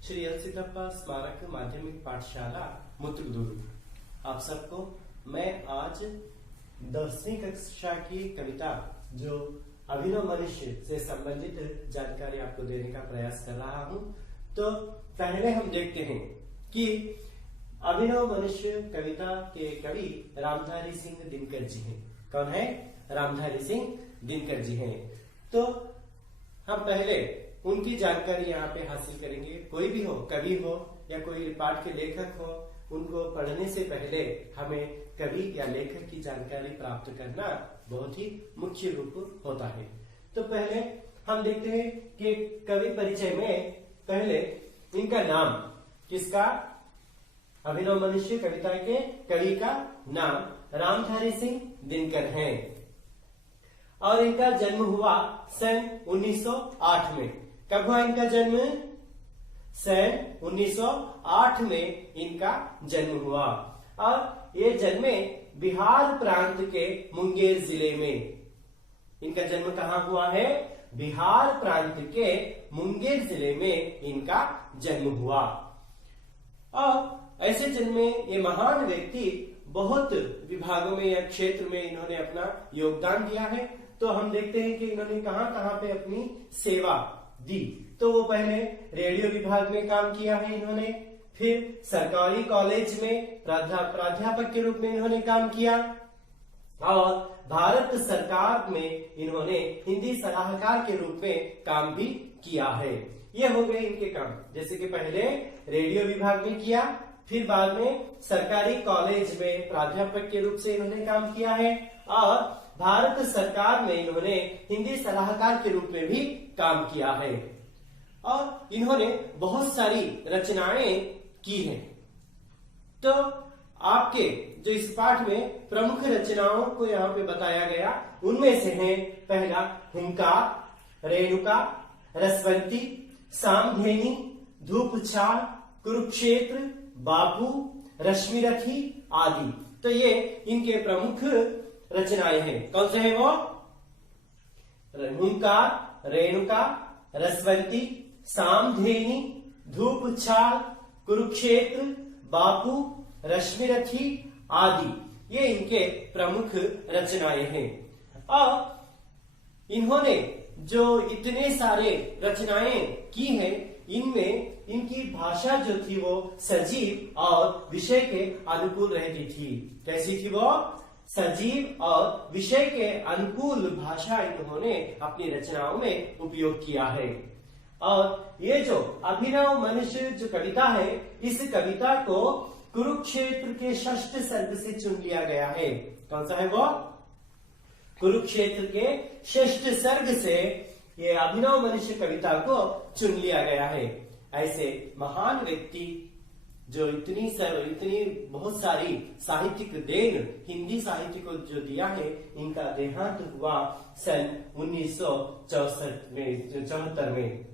Shri L Siddappa स्मारक माध्यमिक पाठशाला मुतुगदुर्ग। आप सबको मैं आज 10वीं कक्षा की कविता जो अभिनव मनुष्य से संबंधित जानकारी आपको देने का प्रयास कर रहा हूं। तो पहले हम देखते हैं कि अभिनव मनुष्य कविता के कवि रामधारी सिंह दिनकर जी हैं। कौन है? रामधारी सिंह दिनकर जी हैं। तो हम पहले उनकी जानकारी यहाँ पे हासिल करेंगे। कोई भी हो, कवि हो या कोई पाठ के लेखक हो, उनको पढ़ने से पहले हमें कवि या लेखक की जानकारी प्राप्त करना बहुत ही मुख्य रूप होता है। तो पहले हम देखते हैं कि कवि परिचय में पहले इनका नाम, किसका? अभिनव मनुष्य कविता के कवि का नाम रामधारी सिंह दिनकर है और इनका जन्म हुआ सन 1908 में। कब हुआ इनका जन्म? सन 1908 में इनका जन्म हुआ और ये जन्मे बिहार प्रांत के मुंगेर जिले में। इनका जन्म कहाँ हुआ है? बिहार प्रांत के मुंगेर जिले में इनका जन्म हुआ। और ऐसे जन्मे ये महान व्यक्ति बहुत विभागों में या क्षेत्र में इन्होंने अपना योगदान दिया है। तो हम देखते हैं कि इन्होंने कहाँ कहाँ पे अपनी सेवा दी। तो वो पहले रेडियो विभाग में काम किया है इन्होंने, फिर सरकारी कॉलेज में प्राध्यापक के रूप में इन्होंने काम किया और भारत सरकार में इन्होंने हिंदी सलाहकार के रूप में काम भी किया है। ये हो गए इनके काम। जैसे कि पहले रेडियो विभाग में किया, फिर बाद में सरकारी कॉलेज में प्राध्यापक के रूप से इन्होंने काम किया है और भारत सरकार में इन्होंने हिंदी सलाहकार के रूप में भी काम किया है और इन्होंने बहुत सारी रचनाएं की हैं। तो आपके जो इस पाठ में प्रमुख रचनाओं को यहाँ पे बताया गया, उनमें से हैं पहला हुंकार, रेणुका, रसवंती, सामधेनी, धूप छाल, कुरुक्षेत्र, बापू, रश्मिरथी आदि। तो ये इनके प्रमुख रचनाएं हैं। कौन से हैं वो? हुंकार, रेणुका, रसवंती, सामधेनी, धूप छाल, कुरुक्षेत्र, बापू, रश्मिरथी आदि। ये इनके प्रमुख रचनाएं हैं। और इन्होंने जो इतने सारे रचनाएं की हैं, इनमें इनकी भाषा जो थी वो सजीव और विषय के अनुकूल रहती थी। कैसी थी वो? सजीव और विषय के अनुकूल भाषा इन्होंने अपनी रचनाओं में उपयोग किया है। और ये जो अभिनव मनुष्य जो कविता है, इस कविता को कुरुक्षेत्र के षष्ठ सर्ग से चुन लिया गया है। कौन सा है वो? कुरुक्षेत्र के षष्ठ सर्ग से ये अभिनव मनुष्य कविता को चुन लिया गया है। ऐसे महान व्यक्ति जो इतनी बहुत सारी साहित्यिक देन हिंदी साहित्य को जो दिया है, इनका देहांत हुआ सन 1974 में।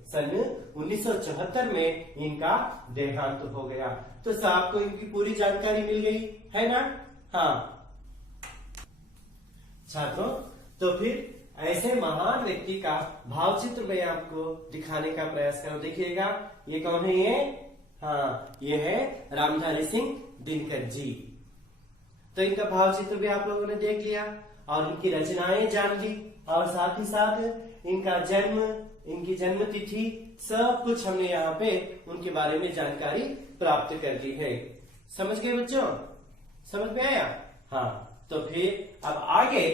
सन 1974 में इनका देहांत हो गया। तो साहब को इनकी पूरी जानकारी मिल गई है ना? हाँ छात्रों, तो फिर ऐसे महान व्यक्ति का भावचित्र मैं आपको दिखाने का प्रयास करूं। देखिएगा, ये कौन है? ये ये है रामधारी सिंह दिनकर जी। तो इनका भावचित्र भी आप लोगों ने देख लिया और इनकी रचनाएं जान ली और साथ ही साथ इनका जन्म, इनकी जन्म तिथि, सब कुछ हमने यहाँ पे उनके बारे में जानकारी प्राप्त कर ली है। समझ गए बच्चों? समझ में आया? हाँ। तो फिर अब आगे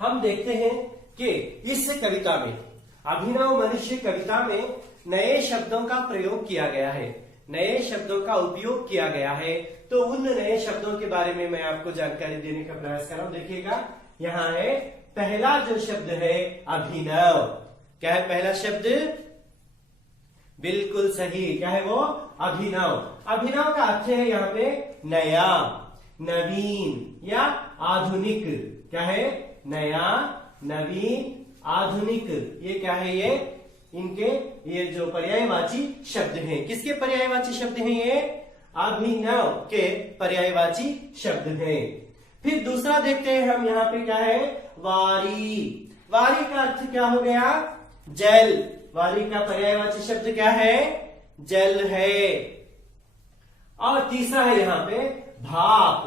हम देखते हैं कि इस कविता में, अभिनव मनुष्य कविता में नए शब्दों का प्रयोग किया गया है, नए शब्दों का उपयोग किया गया है। तो उन नए शब्दों के बारे में मैं आपको जानकारी देने का प्रयास कर रहा हूं। देखिएगा, यहाँ है पहला जो शब्द है अभिनव। क्या है पहला शब्द? बिल्कुल सही। क्या है वो? अभिनव। अभिनव का अर्थ है यहाँ पे नया, नवीन या आधुनिक। क्या है? नया, नवीन, आधुनिक। ये क्या है? ये जो पर्यायवाची शब्द हैं। किसके पर्यायवाची शब्द हैं? ये अभिनव के पर्यायवाची शब्द हैं। फिर दूसरा देखते हैं हम, यहाँ पे क्या है? वारी। वारी का अर्थ क्या हो गया? जल वारी का पर्यायवाची शब्द क्या है? जल है। और तीसरा है यहाँ पे भाप।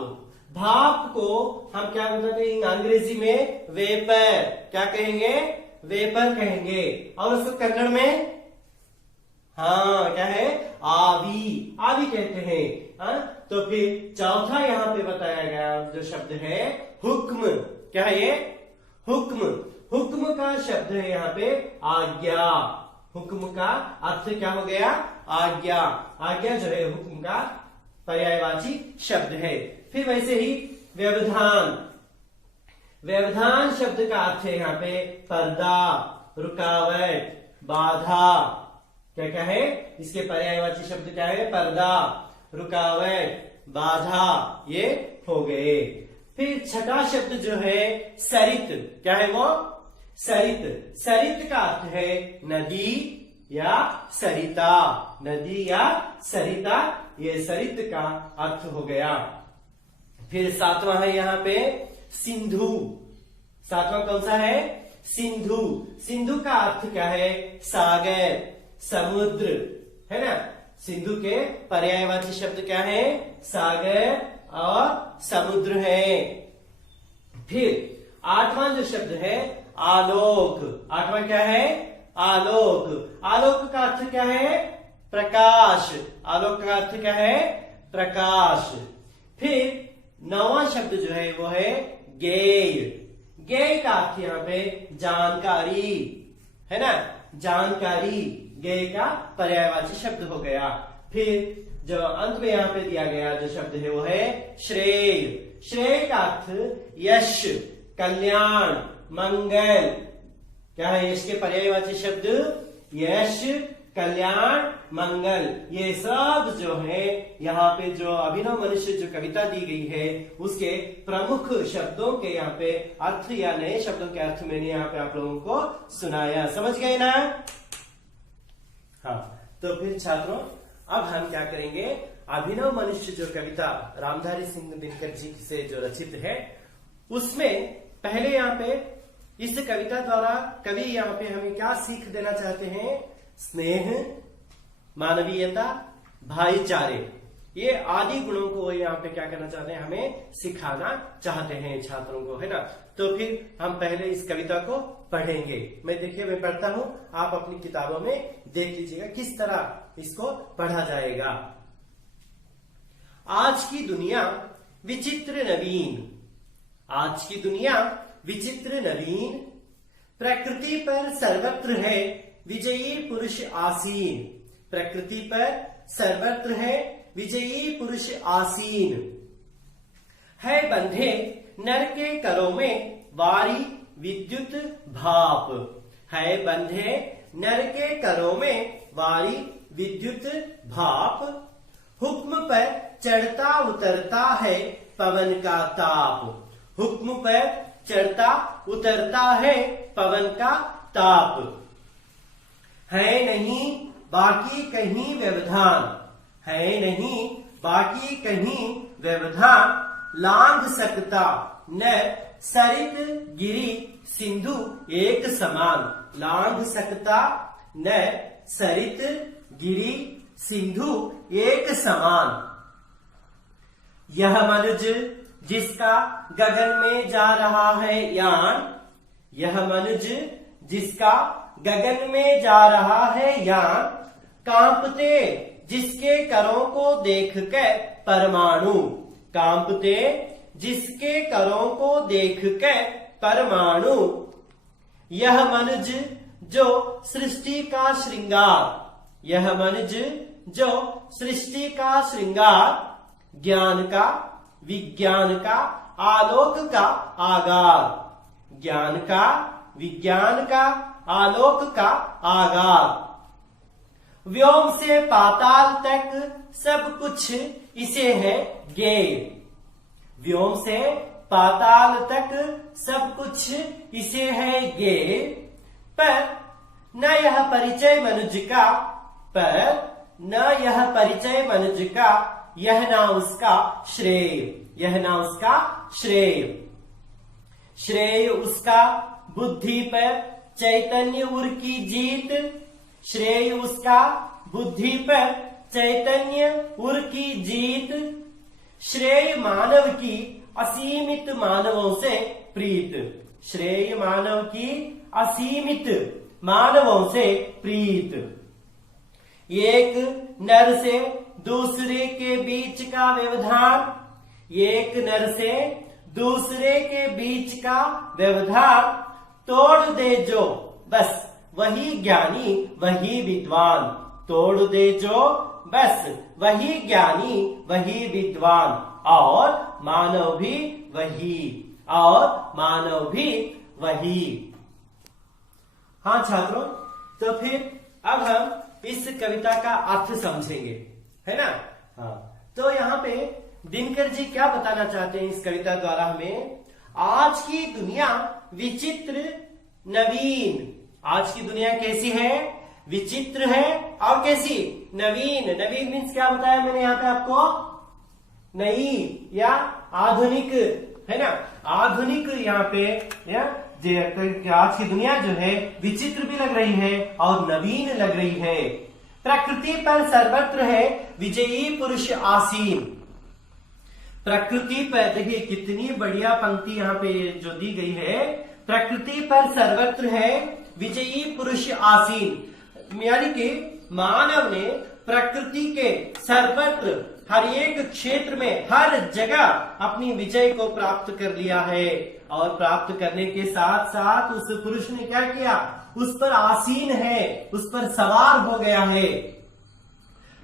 भाप को हम क्या बताते हैं अंग्रेजी में? वेपर। क्या कहेंगे? वेपर कहेंगे। और उसको कन्नड़ में हाँ क्या है? आवी। आवी कहते हैं। हाँ? तो फिर चौथा यहाँ पे बताया गया जो शब्द है हुक्म। क्या है ये? हुक्म। हुक्म का शब्द है यहाँ पे आज्ञा। हुक्म का अर्थ क्या हो गया? आज्ञा। आज्ञा जो है हुक्म का पर्यायवाची शब्द है। फिर वैसे ही व्यवधान। व्यवधान शब्द का अर्थ है यहाँ पे पर्दा, रुकावट, बाधा। क्या क्या है? इसके पर्यायवाची शब्द क्या है? पर्दा, रुकावट, बाधा, ये हो गए। फिर छठा शब्द जो है सरित। क्या है वो? सरित। सरित का अर्थ है नदी या सरिता। नदी या सरिता, ये सरित का अर्थ हो गया। फिर सातवां है यहाँ पे सिंधु। सातवां कौन सा है? सिंधु। सिंधु का अर्थ क्या है? सागर, समुद्र, है ना। सिंधु के पर्यायवाची शब्द क्या है? सागर और समुद्र है। फिर आठवां जो शब्द है आलोक। आठवां क्या है? आलोक। आलोक का अर्थ क्या है? प्रकाश। आलोक का अर्थ क्या है? प्रकाश। फिर नौवां शब्द जो है वो है ज्ञेय। ज्ञेय का अर्थ यहाँ पे जानकारी, है ना। जानकारी ज्ञेय का पर्यायवाची शब्द हो गया। फिर जो अंत में यहाँ पे दिया गया जो शब्द है वो है श्रेय। श्रेय का अर्थ यश, कल्याण, मंगल। क्या है यश के पर्यायवाची शब्द? यश, कल्याण, मंगल। ये सब जो है यहाँ पे जो अभिनव मनुष्य जो कविता दी गई है उसके प्रमुख शब्दों के यहाँ पे अर्थ या नए शब्दों के अर्थ मैंने यहाँ पे आप लोगों को सुनाया। समझ गए ना? हाँ, तो फिर छात्रों अब हम क्या करेंगे? अभिनव मनुष्य जो कविता रामधारी सिंह दिनकर जी से जो रचित है उसमें पहले यहाँ पे इस कविता द्वारा कवि यहाँ पे हमें क्या सीख देना चाहते हैं? स्नेह, मानवीयता, भाईचारे, ये आदि गुणों को यहाँ पे क्या करना चाहते हैं? हमें सिखाना चाहते हैं छात्रों को, है ना। तो फिर हम पहले इस कविता को पढ़ेंगे। मैं पढ़ता हूं, आप अपनी किताबों में देख लीजिएगा किस तरह इसको पढ़ा जाएगा। आज की दुनिया विचित्र नवीन। आज की दुनिया विचित्र नवीन, प्रकृति पर सर्वत्र है विजयी पुरुष आसीन। प्रकृति पर सर्वत्र है विजयी पुरुष आसीन। है बंधे नर के करों में वारी विद्युत भाप। है बंधे नर के करों में वारी विद्युत भाप। हुक्म पर चढ़ता उतरता है पवन का ताप। हुक्म पर चढ़ता उतरता है पवन का ताप। है नहीं बाकी कहीं व्यवधान। है नहीं बाकी कहीं व्यवधान, लांघ सकता नर सरित गिरी सिंधु एक समान। लांघ सकता नर सरित गिरी सिंधु एक समान। यह मनुज जिसका गगन में जा रहा है यान। यह मनुज जिसका गगन में जा रहा है यान, कांपते जिसके करों को देखकर परमाणु। कांपते जिसके करों को देखकर परमाणु। यह मनुज जो सृष्टि का श्रृंगार। यह मनुज जो सृष्टि का श्रृंगार, ज्ञान का विज्ञान का आलोक का आगार। ज्ञान का विज्ञान का आलोक का आगार। व्योम से पाताल तक सब कुछ इसे है ज्ञेय। व्योम से पाताल तक सब कुछ इसे है ज्ञेय। पर न यह परिचय मनुज का, पर न यह परिचय मनुज का, यह ना उसका श्रेय। यह ना उसका श्रेय। श्रेय उसका बुद्धि पर चैतन्य उर की जीत, श्रेय उसका बुद्धि पर चैतन्य उर की जीत, श्रेय मानव की असीमित मानवों से प्रीत, श्रेय मानव की असीमित मानवों से प्रीत। एक नर से दूसरे के बीच का व्यवधान, एक नर से दूसरे के बीच का व्यवधान तोड़ दे जो बस वही ज्ञानी वही विद्वान, तोड़ दे जो बस वही ज्ञानी वही विद्वान, और मानव भी वही, और मानव भी वही। हाँ छात्रों, तो फिर अब हम इस कविता का अर्थ समझेंगे, है ना। हाँ, तो यहाँ पे दिनकर जी क्या बताना चाहते हैं इस कविता द्वारा हमें? आज की दुनिया विचित्र नवीन, आज की दुनिया कैसी है? विचित्र है, और कैसी? नवीन। नवीन मीन्स क्या बताया मैंने यहाँ पे आपको? नई या आधुनिक, है ना। आधुनिक यहाँ पे या आज की दुनिया जो है विचित्र भी लग रही है और नवीन लग रही है। प्रकृति पर सर्वत्र है विजयी पुरुष आसीन। प्रकृति पर देखिए कितनी बढ़िया पंक्ति यहाँ पे जो दी गई है। प्रकृति पर सर्वत्र है विजयी पुरुष आसीन, यानी कि मानव ने प्रकृति के सर्वत्र हर एक क्षेत्र में हर जगह अपनी विजय को प्राप्त कर लिया है, और प्राप्त करने के साथ साथ उस पुरुष ने क्या किया? उस पर आसीन है, उस पर सवार हो गया है।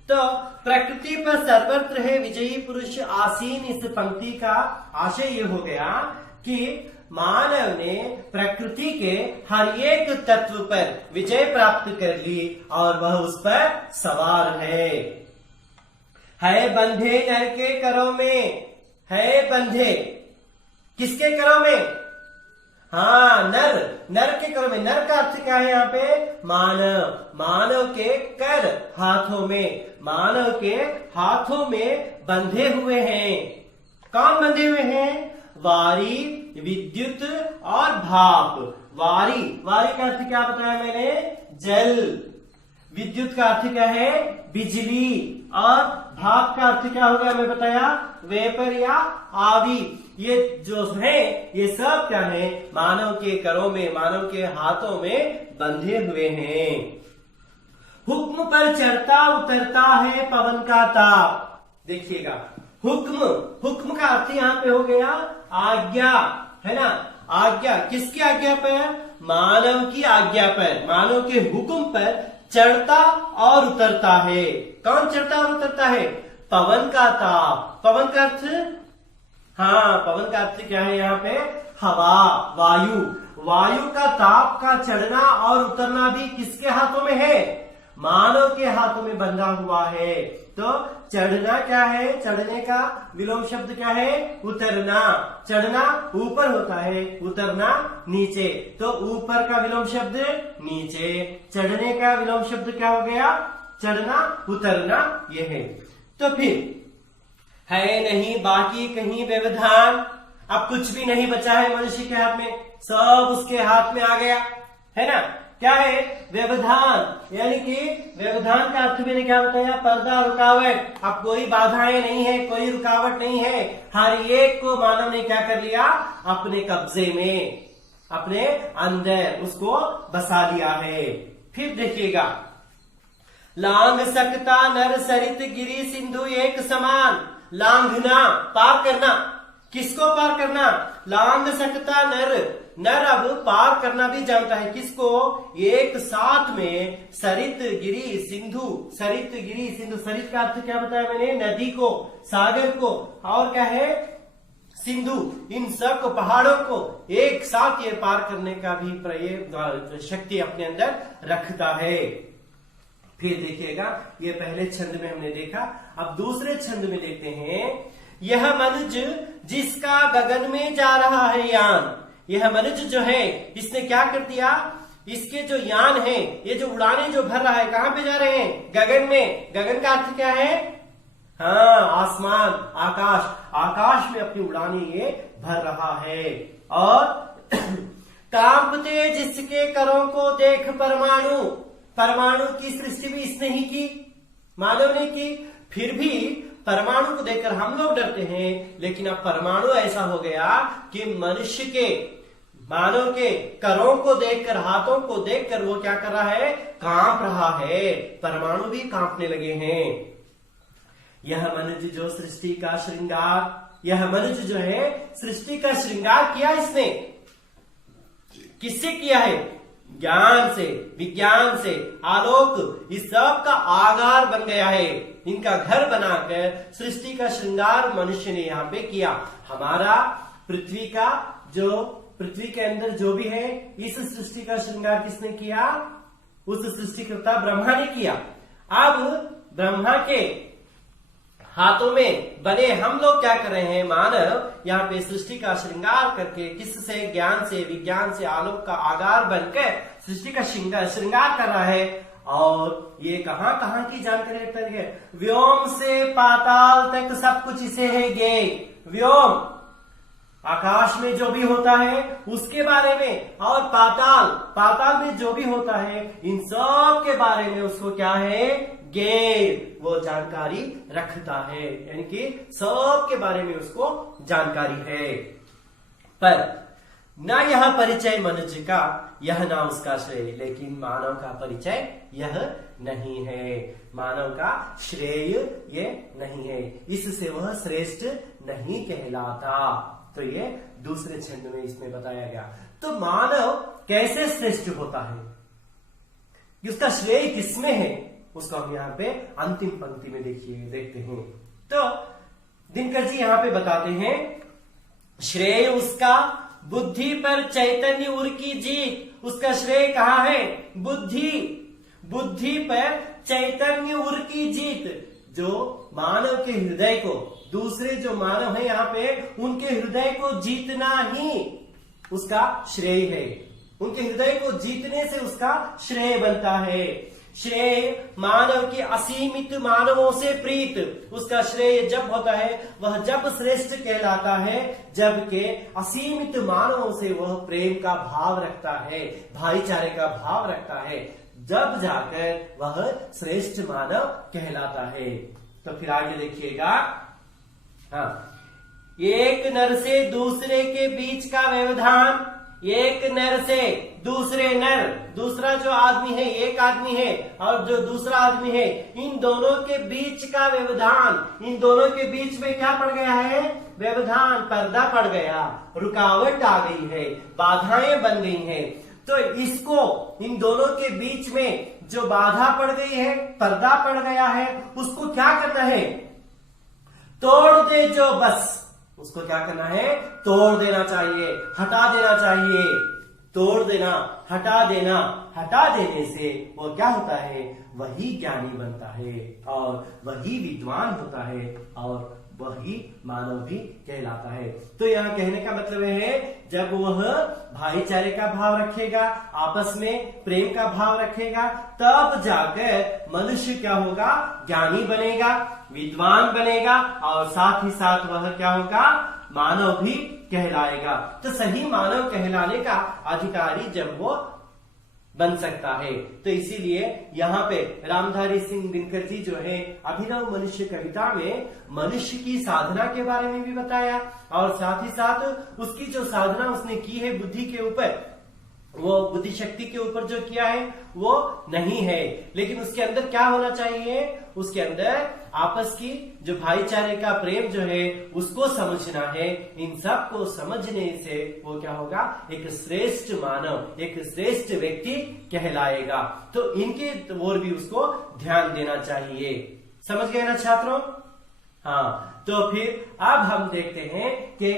तो प्रकृति पर सर्वत्र है विजयी पुरुष आसीन, इस पंक्ति का आशय ये हो गया कि मानव ने प्रकृति के हर एक तत्व पर विजय प्राप्त कर ली और वह उस पर सवार है बंधे नर के करों में, है बंधे किसके करों में? हाँ, नर, नर के करों में। नर का अर्थ क्या है यहाँ पे? मानव, मानव के कर हाथों में, मानव के हाथों में बंधे हुए हैं। कौन बंधे हुए हैं? वारी, विद्युत और भाप। वारी, वारी का अर्थ क्या बताया मैंने? जल। विद्युत का अर्थ क्या है? बिजली। और भाप का अर्थ क्या होगा मैं बताया? वेपर या आवी। ये जो है ये सब क्या है? मानव के करों में, मानव के हाथों में बंधे हुए हैं। हुक्म पर चढ़ता उतरता है पवन का ताप। देखिएगा, हुक्म, हुक्म का अर्थ यहाँ पे हो गया आज्ञा, है ना। आज्ञा, किसकी आज्ञा पर? मानव की आज्ञा पर, मानव के हुक्म पर चढ़ता और उतरता है। कौन चढ़ता और उतरता है? पवन का ताप। पवन का अर्थ? हाँ, पवन का अर्थ क्या है यहाँ पे? हवा, वायु। वायु का ताप का चढ़ना और उतरना भी किसके हाथों में है? मानव के हाथों में बंधा हुआ है। तो चढ़ना क्या है? चढ़ने का विलोम शब्द क्या है? उतरना। चढ़ना ऊपर होता है, उतरना नीचे, तो ऊपर का विलोम शब्द नीचे, चढ़ने का विलोम शब्द क्या हो गया? चढ़ना, उतरना, ये है। तो फिर है नहीं बाकी कहीं व्यवधान, अब कुछ भी नहीं बचा है मनुष्य के हाथ में, सब उसके हाथ में आ गया, है ना। क्या है? व्यवधान, यानी कि व्यवधान का अर्थ मैंने क्या बताया? पर्दा, रुकावट। अब कोई बाधाएं नहीं है, कोई रुकावट नहीं है, हर एक को मानव ने क्या कर लिया? अपने कब्जे में, अपने अंदर उसको बसा लिया है। फिर देखिएगा, लांग सकता नर सरित गिरी सिंधु एक समान। लांघना, पार करना। किसको पार करना? लांग सकता नर, नर अब पार करना भी जानता है। किसको? एक साथ में सरित गिरी सिंधु। सरित गिरी सिंधु, सरित का अर्थ क्या बताया मैंने? नदी को, सागर को, और क्या है? सिंधु। इन सब को, पहाड़ों को एक साथ ये पार करने का भी शक्ति अपने अंदर रखता है। फिर देखिएगा, ये पहले छंद में हमने देखा, अब दूसरे छंद में देखते हैं। यह मनुज जिसका गगन में जा रहा है यान। यह मनुज जो है इसने क्या कर दिया? इसके जो यान है, ये जो उड़ाने जो भर रहा है, कहां पे जा रहे हैं? गगन में। गगन का अर्थ क्या है? हाँ, आसमान, आकाश। आकाश में अपनी उड़ाने ये भर रहा है। और कांपते जिसके करों को देख परमाणु। परमाणु की सृष्टि भी इसने ही की, मानव ने की। फिर भी परमाणु को देखकर हम लोग डरते हैं, लेकिन अब परमाणु ऐसा हो गया कि मनुष्य के, मानव के करों को देखकर, हाथों को देखकर वो क्या कर रहा है, कांप रहा है। परमाणु भी कांपने लगे हैं। यह मनुष्य जो सृष्टि का श्रृंगार, यह मनुष्य जो है सृष्टि का श्रृंगार किया इसने। किससे किया है? ज्ञान से, विज्ञान से, आलोक, इस सब का आधार बन गया है। इनका घर बनाकर सृष्टि का श्रृंगार मनुष्य ने यहाँ पे किया। हमारा पृथ्वी का, जो पृथ्वी के अंदर जो भी है, इस सृष्टि का श्रृंगार किसने किया? उस सृष्टिकर्ता ब्रह्मा ने किया। अब ब्रह्मा के हाथों में बने हम लोग क्या कर रहे हैं? मानव यहाँ पे सृष्टि का श्रृंगार करके, किससे? ज्ञान से, विज्ञान से, आलोक का आधार बनकर सृष्टि का श्रृंगार कर रहा है। और ये कहां कहां की जानकारी रखता है? व्योम से पाताल तक सब कुछ इसे है गे। व्योम, आकाश में जो भी होता है उसके बारे में, और पाताल, पाताल में जो भी होता है, इन सब के बारे में उसको क्या है? गे, वो जानकारी रखता है। यानी कि सब के बारे में उसको जानकारी है। पर ना यह परिचय मनुष्य का, यह ना उसका श्रेय, लेकिन मानव का परिचय यह नहीं है। मानव का श्रेय ये नहीं है, इससे वह श्रेष्ठ नहीं कहलाता। तो ये दूसरे छंद में इसमें बताया गया। तो मानव कैसे श्रेष्ठ होता है, उसका श्रेय किसमें है, उसको हम यहाँ पे अंतिम पंक्ति में देखते हैं। तो दिनकर जी यहाँ पे बताते हैं, श्रेय उसका बुद्धि पर चैतन्य उर की जीत। उसका श्रेय कहाँ है? बुद्धि, बुद्धि पर चैतन्य उर की जीत। जो मानव के हृदय को, दूसरे जो मानव है यहाँ पे, उनके हृदय को जीतना ही उसका श्रेय है। उनके हृदय को जीतने से उसका श्रेय बनता है। श्रेय मानव की असीमित मानवों से प्रीत, उसका श्रेय जब होता है, वह जब श्रेष्ठ कहलाता है, जबकि असीमित मानवों से वह प्रेम का भाव रखता है, भाईचारे का भाव रखता है, जब जाकर वह श्रेष्ठ मानव कहलाता है। तो फिर आगे देखिएगा, हाँ, एक नर से दूसरे के बीच का व्यवधान, एक नर से दूसरे नर, दूसरा जो आदमी है, एक आदमी है और जो दूसरा आदमी है, इन दोनों के बीच का व्यवधान, इन दोनों के बीच में क्या पड़ गया है? व्यवधान, पर्दा पड़ गया, रुकावट आ गई है, बाधाएं बन गई हैं। तो इसको, इन दोनों के बीच में जो बाधा पड़ गई है, पर्दा पड़ गया है, उसको क्या करना है? तोड़ दे जो बस। उसको क्या करना है? तोड़ देना चाहिए, हटा देना चाहिए। तोड़ देना, हटा देना, हटा देने से वो क्या होता है? वही ज्ञानी बनता है और वही विद्वान होता है और वही मानव भी कहलाता है। तो यहाँ कहने का मतलब है, जब वह भाईचारे का भाव रखेगा, आपस में प्रेम का भाव रखेगा, तब जाकर मनुष्य क्या होगा? ज्ञानी बनेगा, विद्वान बनेगा और साथ ही साथ वह क्या होगा? मानव भी कहलाएगा। तो सही मानव कहलाने का अधिकारी जब वो बन सकता है। तो इसीलिए यहाँ पे रामधारी सिंह दिनकर जी जो है, अभिनव मनुष्य कविता में मनुष्य की साधना के बारे में भी बताया और साथ ही साथ उसकी जो साधना उसने की है बुद्धि के ऊपर, वो बुद्धि शक्ति के ऊपर जो किया है वो नहीं है, लेकिन उसके अंदर क्या होना चाहिए? उसके अंदर आपस की जो भाईचारे का प्रेम जो है उसको समझना है। इन सब को समझने से वो क्या होगा? एक श्रेष्ठ मानव, एक श्रेष्ठ व्यक्ति कहलाएगा। तो इनके ओर भी उसको ध्यान देना चाहिए। समझ गए ना छात्रों? हाँ, तो फिर अब हम देखते हैं कि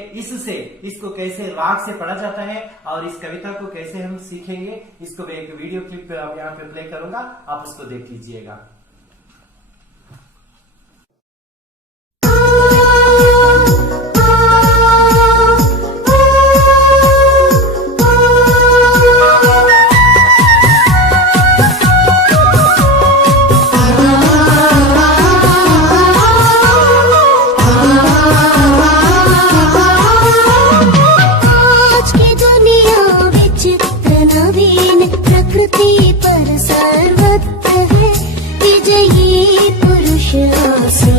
इसको कैसे राग से पढ़ा जाता है और इस कविता को कैसे हम सीखेंगे। इसको मैं एक वीडियो क्लिप यहाँ पे प्ले करूंगा, आप उसको देख लीजिएगा। प्रकृति पर सर्व पुरुष आसे।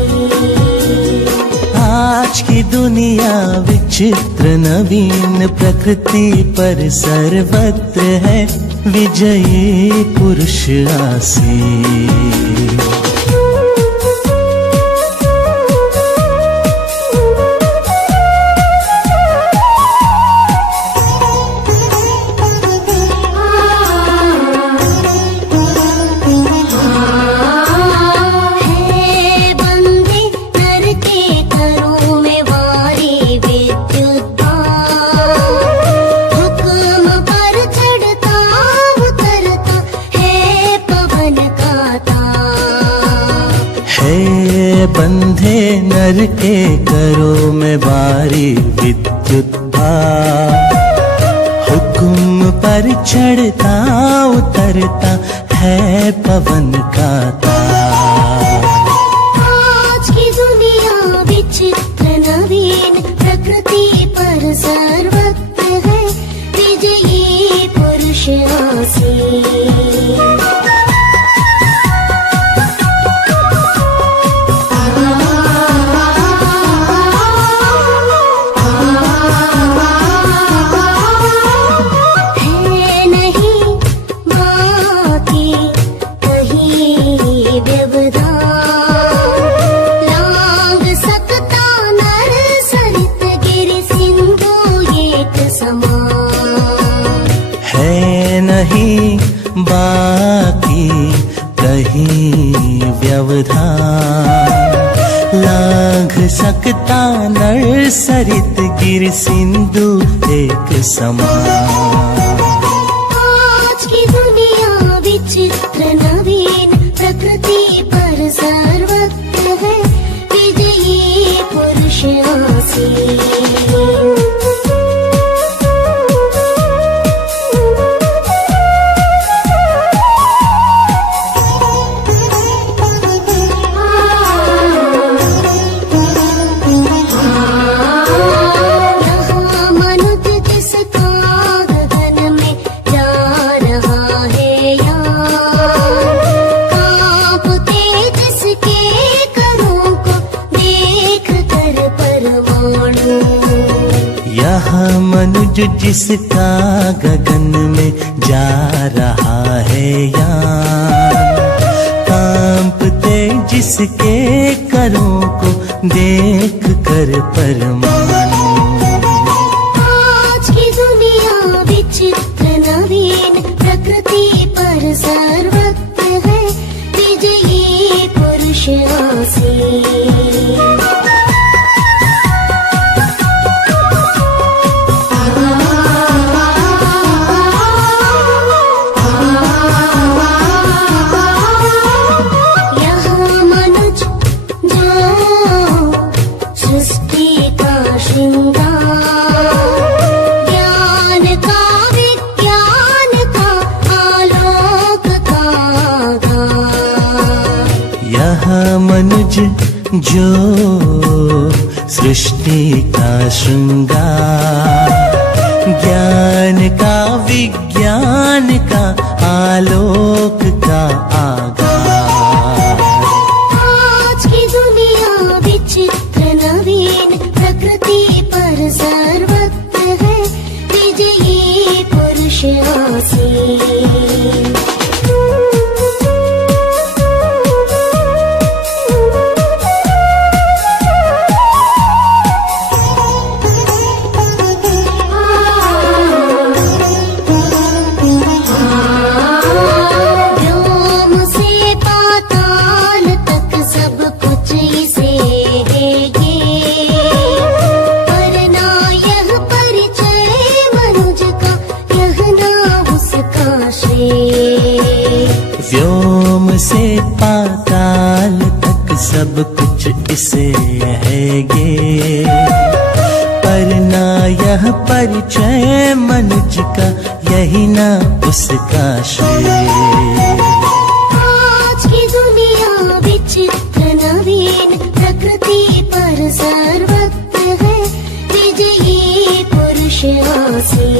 आज की दुनिया विचित्र नवीन, प्रकृति पर सर्वत्र है विजयी पुरुष आसे। बंधे नर के करों में भारी विद्युत भार, हुक्म पर चढ़ता उतरता है पवन का तार। आज की दुनिया विचित्र नवीन, प्रकृति पर सर्वत्र है विजयी पुरुष आसे। नहीं बाकी कहीं व्यवधान, लांघ सकता नर सरित गिर सिंधु एक समान। आज की दुनिया विचित्र नवीन, प्रकृति पर सर्वत्र है विजयी पुरुष आसे। यहाँ मनुज जिसका गगन में जा रहा है यान, कांपते जिसके करों को देख कर परमाणु। आज की दुनिया विचित्र नवीन, प्रकृति पर सर्वत्र है विजयी पुरुष आसे। मनुज जो सृष्टि का श्रृंगार, ज्ञान का विज्ञान का आलोक का आगार। आज की दुनिया विचित्र नवीन, प्रकृति पर सर्वत्र है विजयी पुरुष आसे। व्योम से पाताल तक सब कुछ इसे है गे, पर ना यह परिचय मनुज का, यही ना उसका श्रेय। आज की दुनिया विचित्र नवीन, प्रकृति पर सर्वत्र है विजयी पुरुष आसे।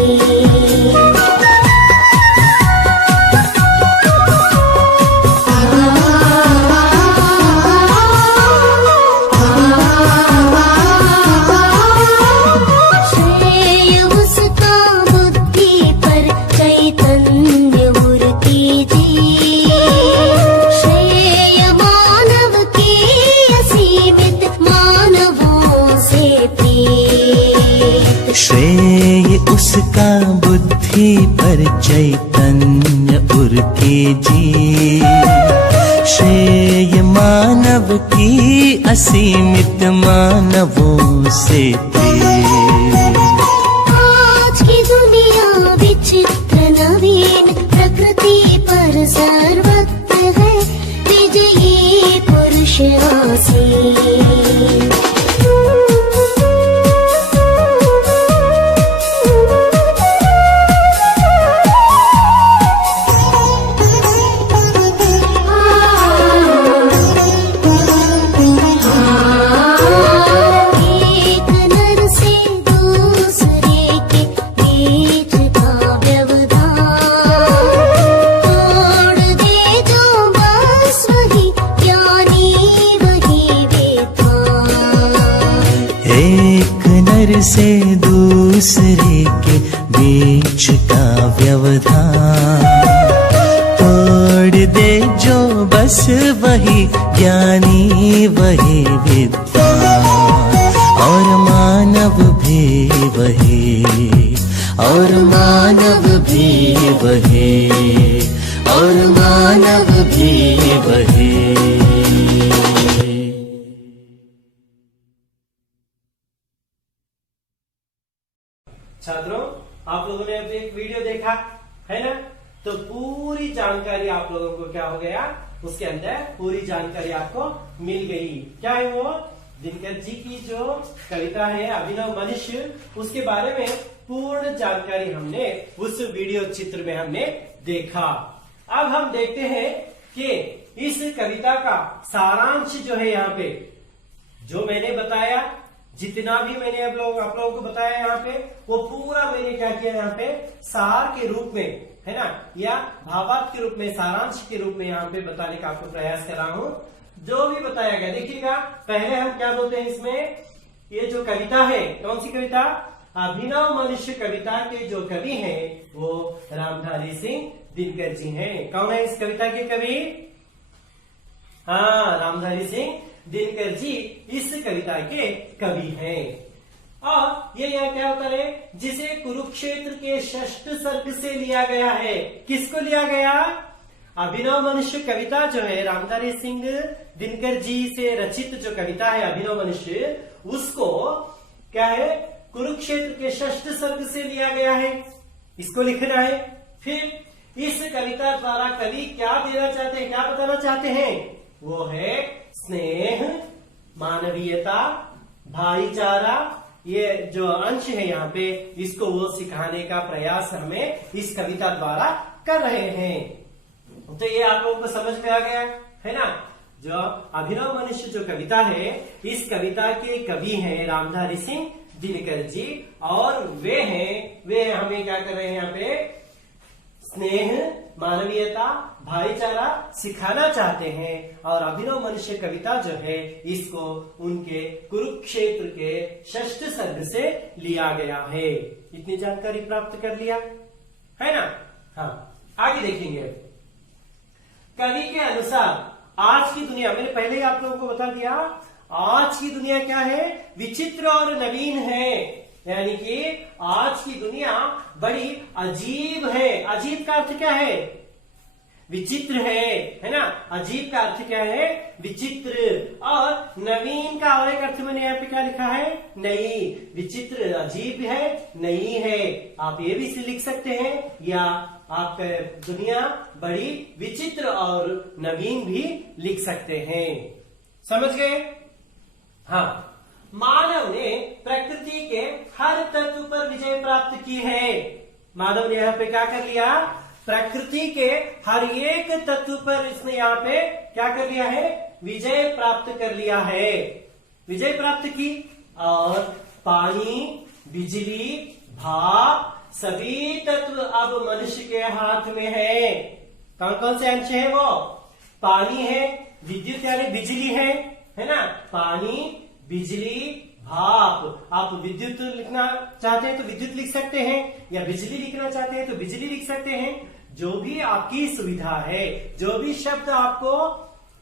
पृथ्वी पर चैतन्य उरके जी, श्रेय मानव की असीमित मानवों से प्रेम। आज की दुनिया विचित्र नवीन, प्रकृति पर सर्वत्र है विजयी पुरुष आसीन। से दूसरे के बीच का व्यवधान, तोड़ दे जो बस वही ज्ञानी वही विद्वान, और मानव भी वही, और मानव भी वही, और मानव भी वही। छात्रों, आप लोगों ने अभी एक वीडियो देखा है ना, तो पूरी जानकारी आप लोगों को क्या हो गया, उसके अंदर पूरी जानकारी आपको मिल गई। क्या है वो? दिनकर जी की जो कविता है अभिनव मनुष्य, उसके बारे में पूर्ण जानकारी हमने उस वीडियो चित्र में हमने देखा। अब हम देखते हैं कि इस कविता का सारांश जो है यहाँ पे, जो मैंने बताया, जितना भी मैंने आप लोगों को बताया यहाँ पे, वो पूरा मैंने क्या किया यहाँ पे सार के रूप में, है ना, या भावार्थ के रूप में, सारांश के रूप में यहाँ पे बताने का आपको प्रयास कर रहा हूँ। जो भी बताया गया, देखिएगा, पहले हम क्या बोलते हैं इसमें, ये जो कविता है, कौन सी कविता? अभिनव मनुष्य कविता के जो कवि हैं वो रामधारी सिंह दिनकर जी हैं। कौन है इस कविता के कवि? हाँ, रामधारी सिंह दिनकर जी इस कविता के कवि हैं। और ये यहाँ क्या होता है, जिसे कुरुक्षेत्र के 6ठ सर्ग से लिया गया है। किसको लिया गया? अभिनव मनुष्य कविता जो है रामधारी सिंह दिनकर जी से रचित जो कविता है अभिनव मनुष्य, उसको क्या है, कुरुक्षेत्र के 6ठ सर्ग से लिया गया है, इसको लिखना है। फिर इस कविता द्वारा कवि क्या देना चाहते हैं, क्या बताना चाहते हैं? वो है स्नेह, मानवीयता, भाईचारा, ये जो अंश है यहाँ पे, इसको वो सिखाने का प्रयास हमें इस कविता द्वारा कर रहे हैं। तो ये आप लोगों को समझ में आ गया है ना। जो अभिनव मनुष्य जो कविता है, इस कविता के कवि हैं रामधारी सिंह दिनकर जी, और वे हमें क्या कर रहे हैं यहाँ पे, स्नेह, मानवीयता, भाईचारा सिखाना चाहते हैं। और अभिनव मनुष्य कविता जो है, इसको उनके कुरुक्षेत्र के 6ठ सर्ग से लिया गया है। इतनी जानकारी प्राप्त कर लिया है ना। हाँ, आगे देखेंगे। कवि के अनुसार आज की दुनिया, मैंने पहले ही आप लोगों को बता दिया, आज की दुनिया क्या है, विचित्र और नवीन है। यानी कि आज की दुनिया बड़ी अजीब है। अजीब का अर्थ क्या है? विचित्र है ना। अजीब का अर्थ क्या है? विचित्र। और नवीन का और एक अर्थ मैंने यहाँ पे क्या लिखा है? नई। विचित्र अजीब है, नई है। आप ये भी लिख सकते हैं, या आप दुनिया बड़ी विचित्र और नवीन भी लिख सकते हैं। समझ गए? हाँ, मानव ने प्रकृति के हर तत्व पर विजय प्राप्त की है। मानव ने यहाँ पे क्या कर लिया? प्रकृति के हर एक तत्व पर इसने यहाँ पे क्या कर लिया है? विजय प्राप्त कर लिया है। विजय प्राप्त की। और पानी, बिजली, भाप, सभी तत्व अब मनुष्य के हाथ में है। कौन कौन से अंश है वो? पानी है, विद्युत यानी बिजली है ना। पानी, बिजली, भाप। आप विद्युत लिखना चाहते हैं तो विद्युत लिख सकते हैं, या बिजली लिखना चाहते हैं तो बिजली लिख सकते हैं। जो भी आपकी सुविधा है, जो भी शब्द आपको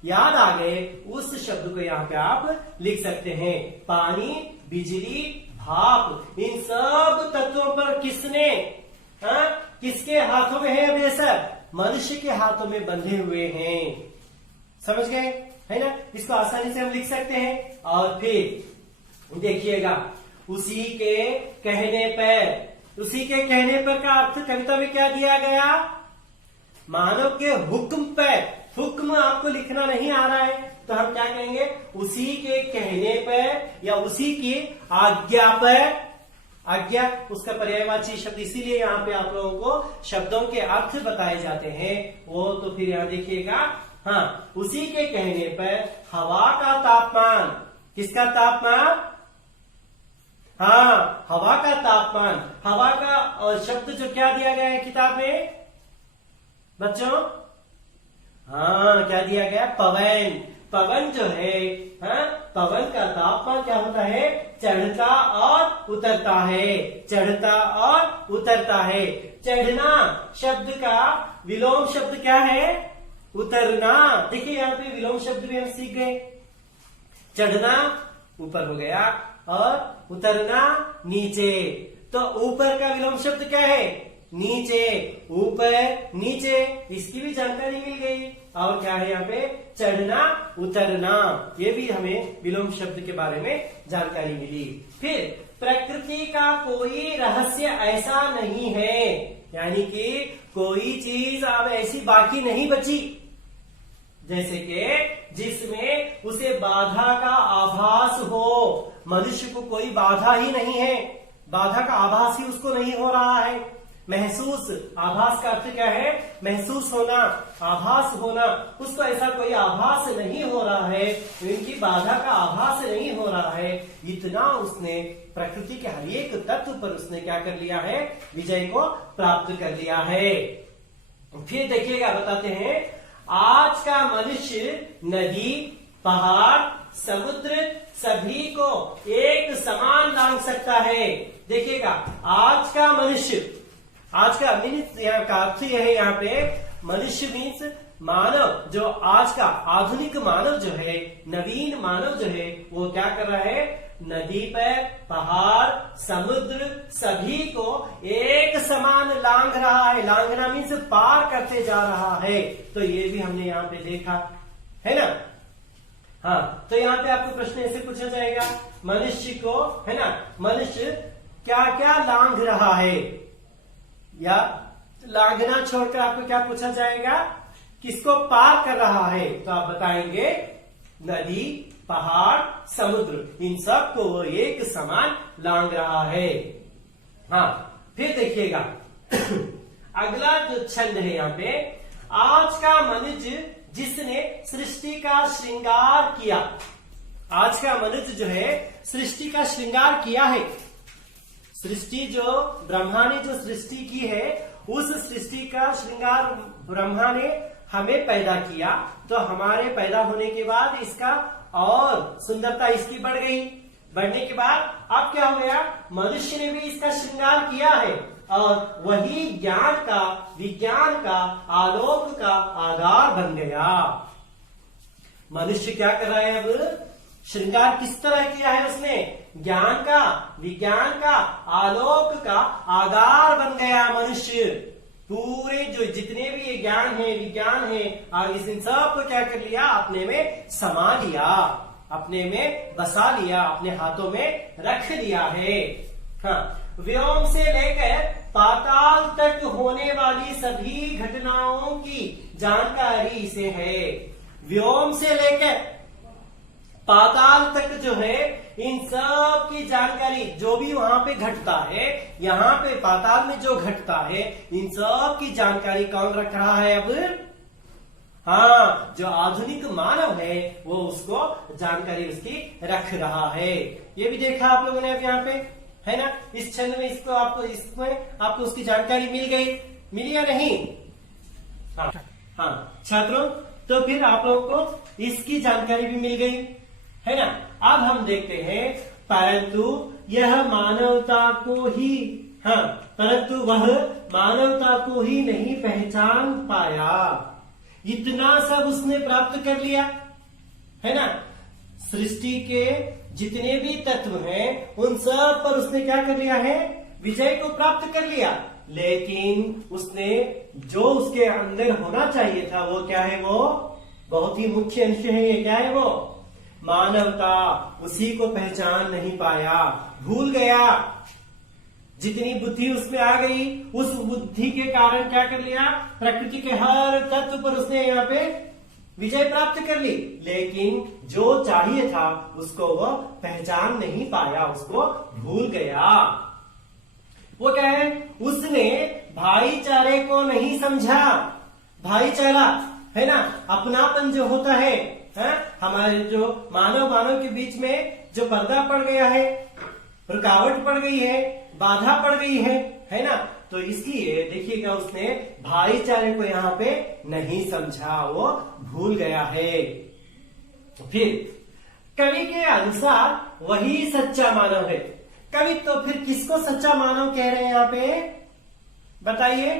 याद आ गए, उस शब्द को यहाँ पे आप लिख सकते हैं। पानी, बिजली, भाप, इन सब तत्वों पर किसने किसके हाथों में है अब ये सब? मनुष्य के हाथों में बंधे हुए हैं। समझ गए, है ना? इसको आसानी से हम लिख सकते हैं। और फिर देखिएगा, उसी के कहने पर का अर्थ कविता में क्या दिया गया? मानव के हुक्म पर। हुक्म आपको लिखना नहीं आ रहा है तो हम क्या कहेंगे? उसी के कहने पर या उसी की आज्ञा पर। आज्ञा उसका पर्यायवाची शब्द, इसीलिए यहाँ पे आप लोगों को शब्दों के अर्थ बताए जाते हैं। वो तो फिर यहाँ देखिएगा, हाँ, उसी के कहने पर हवा का तापमान। किसका तापमान? हाँ, हवा का तापमान। हवा का और शब्द जो क्या दिया गया है किताब में बच्चों? हाँ, क्या दिया गया? पवन। पवन जो है, हाँ, पवन का तापमान क्या होता है? चढ़ता और उतरता है। चढ़ता और उतरता है। चढ़ना शब्द का विलोम शब्द क्या है? उतरना। देखिए यहाँ पे विलोम शब्द भी हम सीख गए। चढ़ना ऊपर हो गया और उतरना नीचे। तो ऊपर का विलोम शब्द क्या है? नीचे। ऊपर नीचे, इसकी भी जानकारी मिल गई। और क्या है यहाँ पे? चढ़ना उतरना, ये भी हमें विलोम शब्द के बारे में जानकारी मिली। फिर प्रकृति का कोई रहस्य ऐसा नहीं है, यानी कि कोई चीज अब ऐसी बाकी नहीं बची जैसे कि जिसमें उसे बाधा का आभास हो। मनुष्य को कोई बाधा ही नहीं है, बाधा का आभास ही उसको नहीं हो रहा है। महसूस, आभास का अर्थ क्या है? महसूस होना, आभास होना। उसको ऐसा कोई आभास नहीं हो रहा है, इनकी बाधा का आभास नहीं हो रहा है। इतना उसने प्रकृति के हर एक तत्व पर उसने क्या कर लिया है? विजय को प्राप्त कर लिया है। फिर देखिएगा, बताते हैं, आज का मनुष्य नदी, पहाड़, समुद्र सभी को एक समान लांघ सकता है। देखिएगा, आज का मनुष्य, आज का मीन्स यहाँ का अर्थ यह है, यहाँ पे मनुष्य मीन्स मानव। जो आज का आधुनिक मानव जो है, नवीन मानव जो है, वो क्या कर रहा है? नदी पर, पहाड़, समुद्र सभी को एक समान लांघ रहा है। लांघना मीन्स पार करते जा रहा है। तो ये भी हमने यहाँ पे देखा है ना। हाँ, तो यहाँ पे आपको प्रश्न ऐसे पूछा जाएगा, मनुष्य को, है ना, मनुष्य क्या क्या लांघ रहा है? या लांघना छोड़कर आपको क्या पूछा जाएगा? किसको पार कर रहा है? तो आप बताएंगे नदी, पहाड़, समुद्र, इन सब को वो एक समान लांघ रहा है। हाँ, फिर देखिएगा अगला जो छंद है यहाँ पे, आज का मनुष्य जिसने सृष्टि का श्रृंगार किया। आज का मनुष्य जो है सृष्टि का श्रृंगार किया है। सृष्टि जो ब्रह्मा ने जो सृष्टि की है, उस सृष्टि का श्रृंगार ब्रह्मा ने हमें पैदा किया। तो हमारे पैदा होने के बाद इसका और सुंदरता इसकी बढ़ गई। बढ़ने के बाद अब क्या हो गया? मनुष्य ने भी इसका श्रृंगार किया है और वही ज्ञान का, विज्ञान का, आलोक का आधार बन गया। मनुष्य क्या कर रहा है? अब श्रृंगार किस तरह किया है उसने? ज्ञान का, विज्ञान का, आलोक का आधार बन गया मनुष्य। पूरे जो जितने भी ये ज्ञान है, विज्ञान है, इन सब को क्या कर लिया? अपने में समा लिया, अपने में बसा लिया, अपने हाथों में रख लिया है। हाँ, व्योम से लेकर पाताल तक होने वाली सभी घटनाओं की जानकारी इसे है। व्योम से लेकर पाताल तक जो है, इन सब की जानकारी, जो भी वहां पे घटता है, यहाँ पे पाताल में जो घटता है, इन सब की जानकारी कौन रख रहा है अब? हाँ, जो आधुनिक मानव है वो उसको जानकारी उसकी रख रहा है। ये भी देखा आप लोगों ने अब यहाँ पे, है ना। इस छंद में इसको आपको, इसमें आपको उसकी जानकारी मिल गई, मिली या नहीं? हाँ छात्रों, तो फिर आप लोगों को इसकी जानकारी भी मिल गई, है ना। अब हम देखते हैं, परंतु यह मानवता को ही, हाँ, परंतु वह मानवता को ही नहीं पहचान पाया। इतना सब उसने प्राप्त कर लिया, है ना। सृष्टि के जितने भी तत्व हैं, उन सब पर उसने क्या कर लिया है? विजय को प्राप्त कर लिया। लेकिन उसने जो उसके अंदर होना चाहिए था वो क्या है, वो बहुत ही मुख्य अंश है। ये क्या है, वो मानवता, उसी को पहचान नहीं पाया, भूल गया। जितनी बुद्धि उसमें आ गई, उस बुद्धि के कारण क्या कर लिया, प्रकृति के हर तत्व पर उसने यहाँ पे विजय प्राप्त कर ली, लेकिन जो चाहिए था उसको वो पहचान नहीं पाया, उसको भूल गया। वो क्या है, उसने भाईचारे को नहीं समझा। भाईचारा है ना, अपनापन जो होता है, हमारे जो मानव के बीच में जो पर्दा पड़ गया है, रुकावट पड़ गई है, बाधा पड़ गई है ना, तो इसलिए देखिएगा उसने भाईचारे को यहाँ पे नहीं समझा, वो भूल गया है। फिर कवि के अनुसार वही सच्चा मानव है। कवि तो फिर किसको सच्चा मानव कह रहे हैं यहाँ पे, बताइए।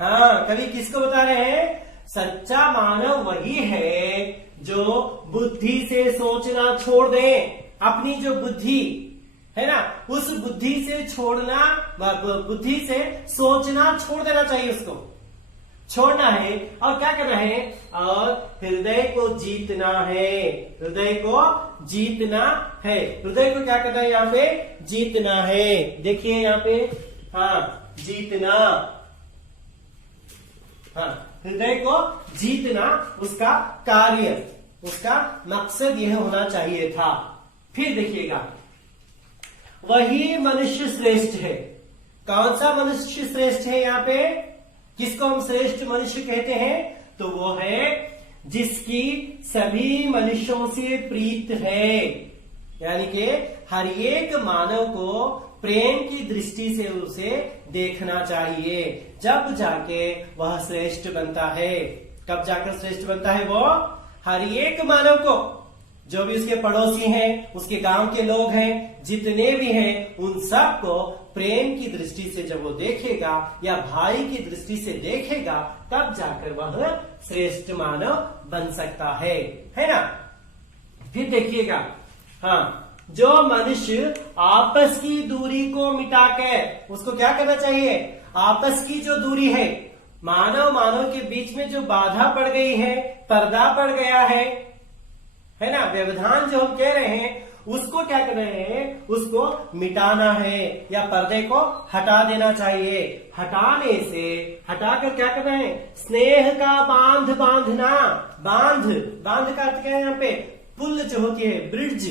हाँ, कवि किसको बता रहे हैं, सच्चा मानव वही है जो बुद्धि से सोचना छोड़ दे। अपनी जो बुद्धि है ना, उस बुद्धि से छोड़ना, बुद्धि से सोचना छोड़ देना चाहिए, उसको छोड़ना है और क्या करना है, और हृदय को जीतना है। हृदय को जीतना है, हृदय को क्या करना है, यहाँ पे जीतना है। देखिए यहाँ पे, हाँ, जीतना, हाँ, हृदय को जीतना उसका कार्य, उसका मकसद यह होना चाहिए था। फिर देखिएगा, वही मनुष्य श्रेष्ठ है। कौन सा मनुष्य श्रेष्ठ है यहाँ पे, किसको हम श्रेष्ठ मनुष्य कहते हैं, तो वो है जिसकी सभी मनुष्यों से प्रीत है। यानी कि हर एक मानव को प्रेम की दृष्टि से उसे देखना चाहिए, जब जाके वह श्रेष्ठ बनता है। कब जाकर श्रेष्ठ बनता है वो, हर एक मानव को, जो भी उसके पड़ोसी हैं, उसके गांव के लोग हैं, जितने भी हैं, उन सब को प्रेम की दृष्टि से जब वो देखेगा या भाई की दृष्टि से देखेगा, तब जाकर वह श्रेष्ठ मानव बन सकता है ना। फिर देखिएगा, हाँ, जो मनुष्य आपस की दूरी को मिटाकर, उसको क्या करना चाहिए, आपस की जो दूरी है, मानव के बीच में जो बाधा पड़ गई है, पर्दा पड़ गया है ना, व्यवधान जो हम कह रहे हैं, उसको क्या कर रहे हैं, उसको मिटाना है या पर्दे को हटा देना चाहिए। हटाने से, हटाकर क्या कर रहे हैं, स्नेह का बांध बांधना। बांध का अर्थ क्या है यहाँ पे, पुल जो होती है, ब्रिज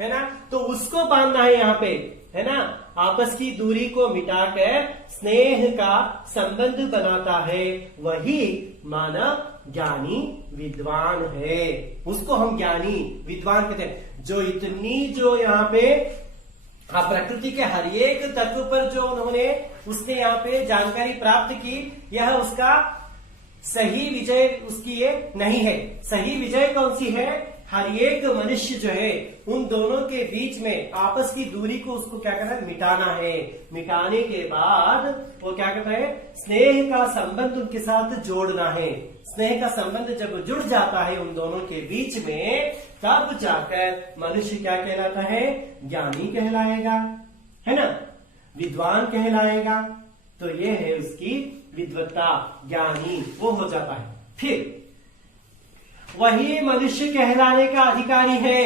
है ना, तो उसको बांधना है यहाँ पे, है ना। आपस की दूरी को मिटाकर स्नेह का संबंध बनाता है, वही मानव ज्ञानी विद्वान है। उसको हम ज्ञानी विद्वान कहते हैं। जो इतनी जो यहाँ पे प्रकृति के हर एक तत्व पर जो उसने यहाँ पे जानकारी प्राप्त की, यह उसका सही विजय उसकी ये नहीं है। सही विजय कौन सी है, हर एक मनुष्य जो है उन दोनों के बीच में आपस की दूरी को उसको क्या करना है, मिटाना है। मिटाने के बाद वो क्या करना है, स्नेह का संबंध उनके साथ जोड़ना है। स्नेह का संबंध जब जुड़ जाता है उन दोनों के बीच में, तब जाकर मनुष्य क्या कहलाता है, ज्ञानी कहलाएगा, है ना, विद्वान कहलाएगा। तो ये है उसकी विद्वत्ता, ज्ञानी वो हो जाता है। फिर वही मनुष्य कहलाने का अधिकारी है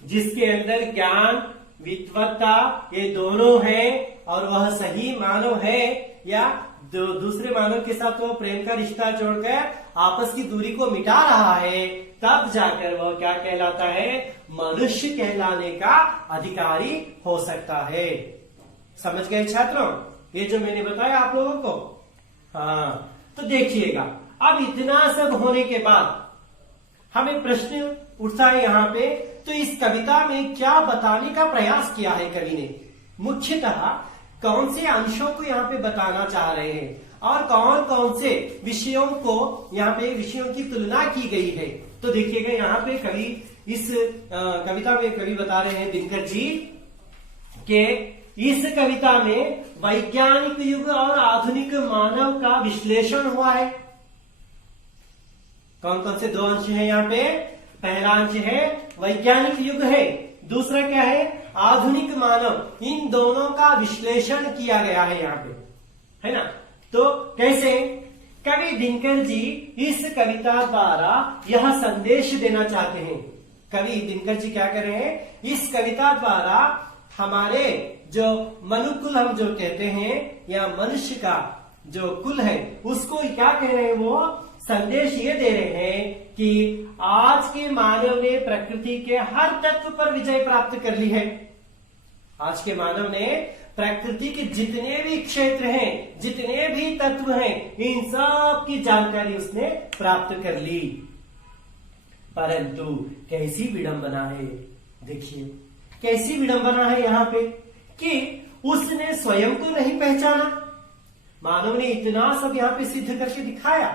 जिसके अंदर ज्ञान विद्वत्ता ये दोनों हैं, और वह सही मानव है या दूसरे मानव के साथ वो प्रेम का रिश्ता जोड़कर आपस की दूरी को मिटा रहा है, तब जाकर वह क्या कहलाता है, मनुष्य कहलाने का अधिकारी हो सकता है। समझ गए छात्रों, ये जो मैंने बताया आप लोगों को। हाँ, तो देखिएगा, अब इतना सब होने के बाद हमें प्रश्न उठता है यहाँ पे, तो इस कविता में क्या बताने का प्रयास किया है कवि ने, मुख्यतः कौन से अंशों को यहाँ पे बताना चाह रहे हैं और कौन कौन से विषयों को यहाँ पे विषयों की तुलना की गई है। तो देखिएगा यहाँ पे कवि इस कविता में कवि बता रहे हैं दिनकर जी के इस कविता में वैज्ञानिक युग और आधुनिक मानव का विश्लेषण हुआ है। कौन कौन से दो अंश हैं यहाँ पे, पहला अंश है वैज्ञानिक युग है, दूसरा क्या है, आधुनिक मानव। इन दोनों का विश्लेषण किया गया है यहाँ पे, है ना। तो कैसे कवि दिनकर जी इस कविता द्वारा यह संदेश देना चाहते हैं। कवि दिनकर जी क्या कर रहे हैं, इस कविता द्वारा हमारे जो मनुकुल हम जो कहते हैं या मनुष्य का जो कुल है उसको क्या कह रहे हैं, वो संदेश ये दे रहे हैं कि आज के मानव ने प्रकृति के हर तत्व पर विजय प्राप्त कर ली है। आज के मानव ने प्रकृति के जितने भी क्षेत्र हैं, जितने भी तत्व हैं, इन सब की जानकारी उसने प्राप्त कर ली। परंतु कैसी विडंबना है, देखिए कैसी विडंबना है यहाँ पे कि उसने स्वयं को नहीं पहचाना। मानव ने इतना सब यहाँ पे सिद्ध करके दिखाया,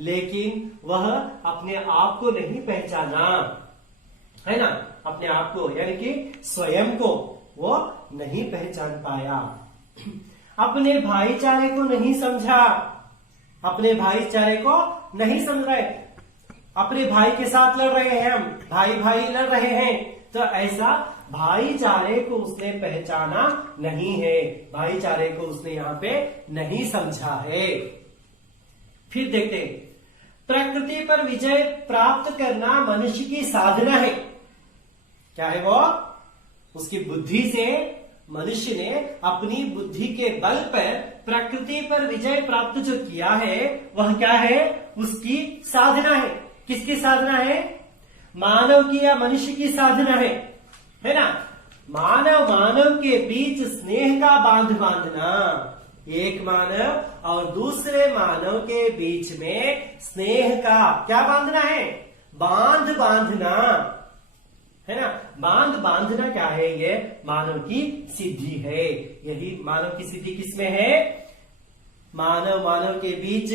लेकिन वह अपने आप को नहीं पहचाना, है ना। अपने आप को यानी कि स्वयं को वो नहीं पहचान पाया। अपने भाईचारे को नहीं समझा, अपने भाईचारे को नहीं समझ रहे। अपने भाई के साथ लड़ रहे हैं हम, भाई भाई लड़ रहे हैं, तो ऐसा भाईचारे को उसने पहचाना नहीं है, भाईचारे को उसने यहाँ पे नहीं समझा है। फिर देखते हैं, प्रकृति पर विजय प्राप्त करना मनुष्य की साधना है। क्या है वो? उसकी बुद्धि से मनुष्य ने अपनी बुद्धि के बल पर प्रकृति पर विजय प्राप्त जो किया है वह क्या है? उसकी साधना है। किसकी साधना है? मानव की या मनुष्य की साधना है ना। मानव के बीच स्नेह का बांध बांधना, एक मानव और दूसरे मानव के बीच में स्नेह का क्या बांधना है? बांध बांधना, है ना। बांध बांधना क्या है? ये मानव की सिद्धि है। यही मानव की सिद्धि किसमें है? मानव के बीच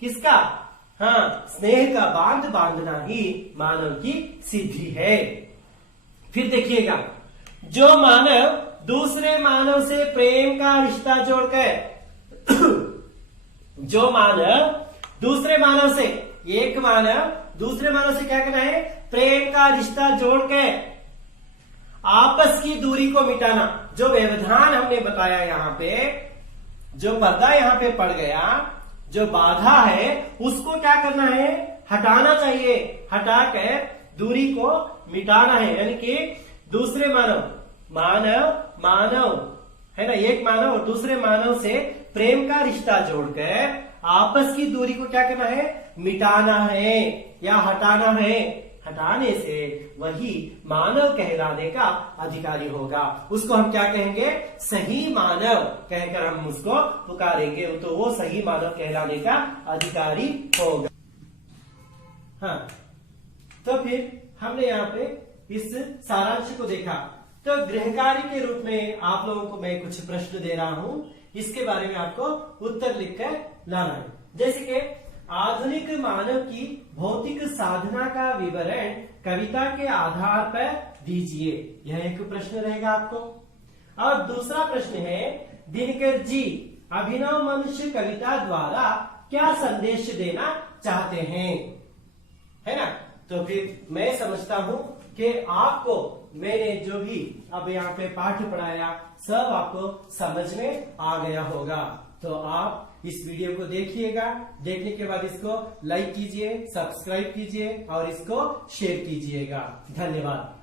किसका? हाँ, स्नेह का बांध बांधना ही मानव की सिद्धि है। फिर देखिएगा, जो मानव दूसरे मानव से प्रेम का रिश्ता जोड़कर जो मानव दूसरे मानव से, एक मानव दूसरे मानव से क्या करना है? प्रेम का रिश्ता जोड़कर आपस की दूरी को मिटाना। जो व्यवधान हमने बताया यहाँ पे, जो पर्दा यहाँ पे पड़ गया, जो बाधा है उसको क्या करना है? हटाना चाहिए। हटाकर दूरी को मिटाना है, यानी कि दूसरे मानव है ना, एक मानव और दूसरे मानव से प्रेम का रिश्ता जोड़कर आपस की दूरी को क्या करना है? मिटाना है या हटाना है। हटाने से वही मानव कहलाने का अधिकारी होगा। उसको हम क्या कहेंगे? सही मानव कहकर हम उसको पुकारेंगे, तो वो सही मानव कहलाने का अधिकारी होगा। हाँ, तो फिर हमने यहाँ पे इस सारांश को देखा। तो गृह कार्य के रूप में आप लोगों को मैं कुछ प्रश्न दे रहा हूं, इसके बारे में आपको उत्तर लिखकर लाना है। जैसे कि आधुनिक मानव की भौतिक साधना का विवरण कविता के आधार पर दीजिए। यह एक प्रश्न रहेगा आपको। और दूसरा प्रश्न है, दिनकर जी अभिनव मनुष्य कविता द्वारा क्या संदेश देना चाहते हैं, है ना। तो फिर मैं समझता हूं कि आपको मैंने जो भी अब यहाँ पे पाठ पढ़ाया सब आपको समझ में आ गया होगा। तो आप इस वीडियो को देखिएगा, देखने के बाद इसको लाइक कीजिए, सब्सक्राइब कीजिए और इसको शेयर कीजिएगा। धन्यवाद।